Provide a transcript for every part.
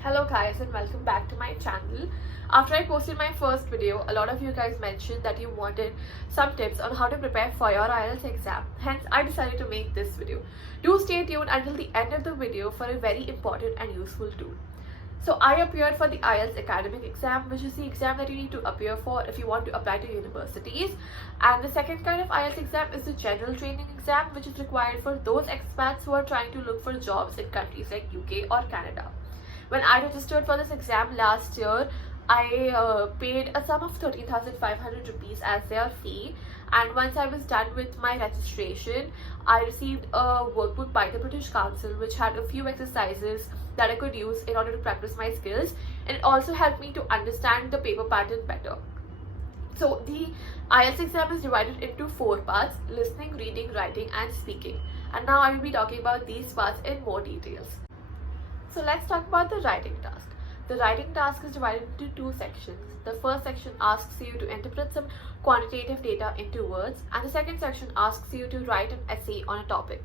Hello guys and welcome back to my channel. After I posted my first video, a lot of you guys mentioned that you wanted some tips on how to prepare for your IELTS exam. Hence, I decided to make this video. Do stay tuned until the end of the video for a very important and useful tool. So I appeared for the IELTS academic exam, which is the exam that you need to appear for if you want to apply to universities. And the second kind of IELTS exam is the general training exam, which is required for those expats who are trying to look for jobs in countries like UK or Canada. When I registered for this exam last year, I paid a sum of 13,500 rupees as their fee, and once I was done with my registration, I received a workbook by the British Council which had a few exercises that I could use in order to practice my skills, and it also helped me to understand the paper pattern better. So the IELTS exam is divided into 4 parts: listening, reading, writing and speaking, and now I will be talking about these parts in more details. So let's talk about the writing task. The writing task is divided into 2 sections. The first section asks you to interpret some quantitative data into words, and the second section asks you to write an essay on a topic.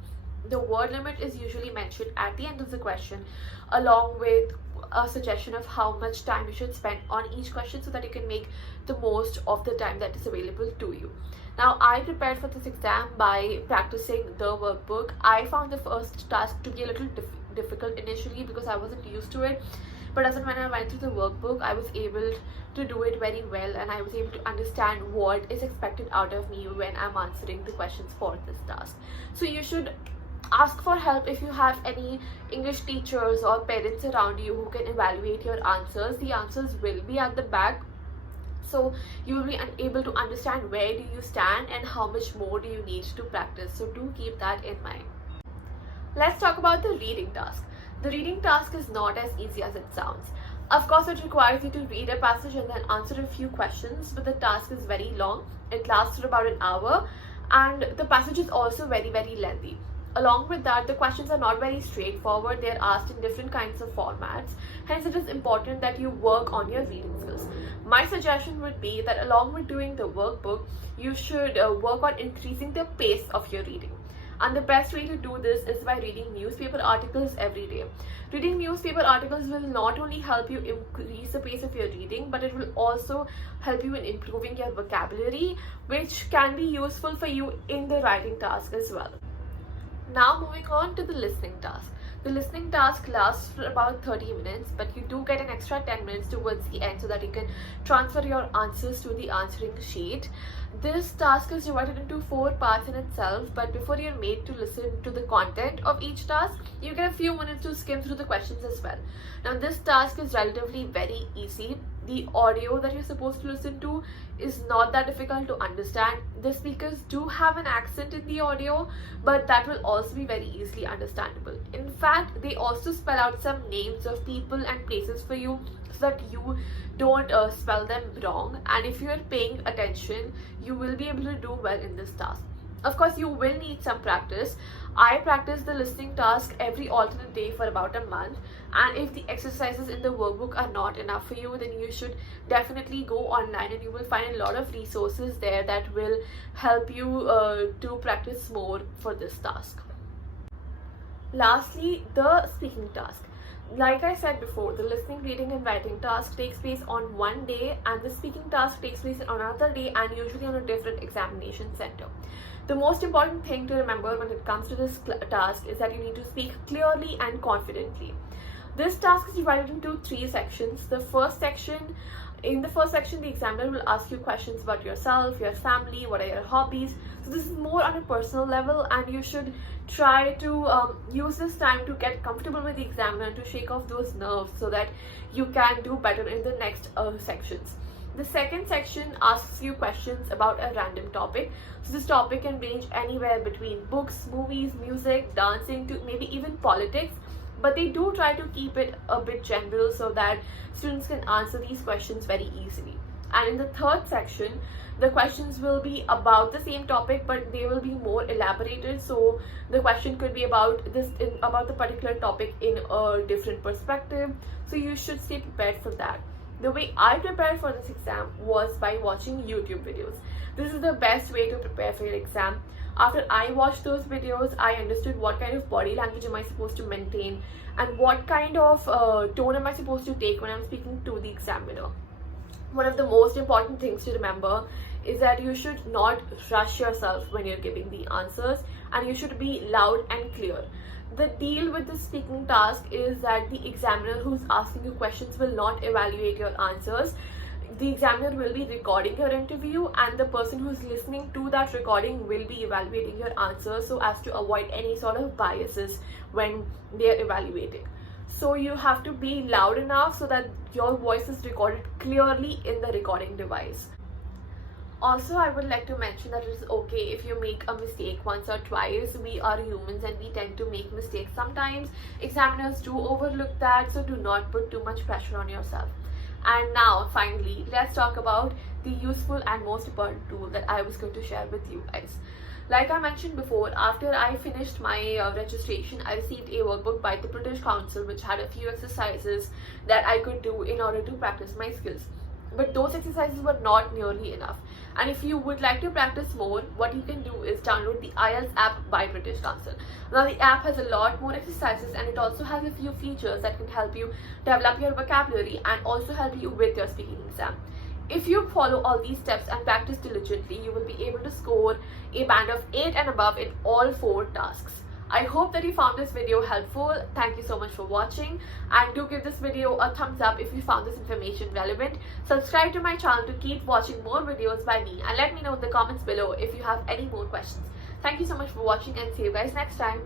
The word limit is usually mentioned at the end of the question, along with a suggestion of how much time you should spend on each question so that you can make the most of the time that is available to you. Now, I prepared for this exam by practicing the workbook. I found the first task to be a little difficult initially because I wasn't used to it, but as and when I went through the workbook, I was able to do it very well, and I was able to understand what is expected out of me when I'm answering the questions for this task. So you should ask for help if you have any English teachers or parents around you who can evaluate your answers. The answers will be at the back, so you will be able to understand where do you stand and how much more do you need to practice. So do keep that in mind. Let's talk about the reading task. The reading task is not as easy as it sounds. Of course, it requires you to read a passage and then answer a few questions, but the task is very long. It lasts for about an hour, and the passage is also very lengthy. Along with that, the questions are not very straightforward. They are asked in different kinds of formats. Hence, it is important that you work on your reading skills. My suggestion would be that along with doing the workbook, you should work on increasing the pace of your reading. And the best way to do this is by reading newspaper articles every day. Reading newspaper articles will not only help you increase the pace of your reading, but it will also help you in improving your vocabulary, which can be useful for you in the writing task as well. Now moving on to the listening task. The listening task lasts for about 30 minutes, but you do get an extra 10 minutes towards the end so that you can transfer your answers to the answering sheet. This task is divided into 4 parts in itself, but before you're made to listen to the content of each task, you get a few minutes to skim through the questions as well. Now this task is relatively very easy. The audio that you're supposed to listen to is not that difficult to understand. The speakers do have an accent in the audio, but that will also be very easily understandable. In fact, they also spell out some names of people and places for you so that you don't spell them wrong, and if you are paying attention, you will be able to do well in this task. Of course, you will need some practice. I practice the listening task every alternate day for about a month, and if the exercises in the workbook are not enough for you, then you should definitely go online and you will find a lot of resources there that will help you to practice more for this task. Lastly, the speaking task. Like I said before, the listening, reading and writing task takes place on one day, and the speaking task takes place on another day, and usually on a different examination center. The most important thing to remember when it comes to this task is that you need to speak clearly and confidently. This task is divided into 3 sections. In the first section, the examiner will ask you questions about yourself, your family, what are your hobbies. So this is more on a personal level, and you should try to use this time to get comfortable with the examiner and to shake off those nerves so that you can do better in the next sections. The second section asks you questions about a random topic. So this topic can range anywhere between books, movies, music, dancing to maybe even politics, but they do try to keep it a bit general so that students can answer these questions very easily. And in the third section, the questions will be about the same topic, but they will be more elaborated. So the question could be about the particular topic in a different perspective. So you should stay prepared for that. The way I prepared for this exam was by watching YouTube videos. This is the best way to prepare for your exam. After I watched those videos, I understood what kind of body language am I supposed to maintain and what kind of tone am I supposed to take when I'm speaking to the examiner. One of the most important things to remember is that you should not rush yourself when you're giving the answers, and you should be loud and clear. The deal with the speaking task is that the examiner who's asking you questions will not evaluate your answers. The examiner will be recording your interview, and the person who's listening to that recording will be evaluating your answers so as to avoid any sort of biases when they're evaluating. So you have to be loud enough so that your voice is recorded clearly in the recording device. Also, I would like to mention that it is okay if you make a mistake once or twice. We are humans and we tend to make mistakes sometimes. Examiners do overlook that, so do not put too much pressure on yourself. And now, finally, let's talk about the useful and most important tool that I was going to share with you guys. Like I mentioned before, after I finished my registration, I received a workbook by the British Council which had a few exercises that I could do in order to practice my skills. But those exercises were not nearly enough. And if you would like to practice more, what you can do is download the IELTS app by British Council. Now the app has a lot more exercises, and it also has a few features that can help you develop your vocabulary and also help you with your speaking exam. If you follow all these steps and practice diligently, you will be able to score a band of 8 and above in all 4 tasks. I hope that you found this video helpful. Thank you so much for watching, and do give this video a thumbs up if you found this information relevant. Subscribe to my channel to keep watching more videos by me, and let me know in the comments below if you have any more questions. Thank you so much for watching, and see you guys next time.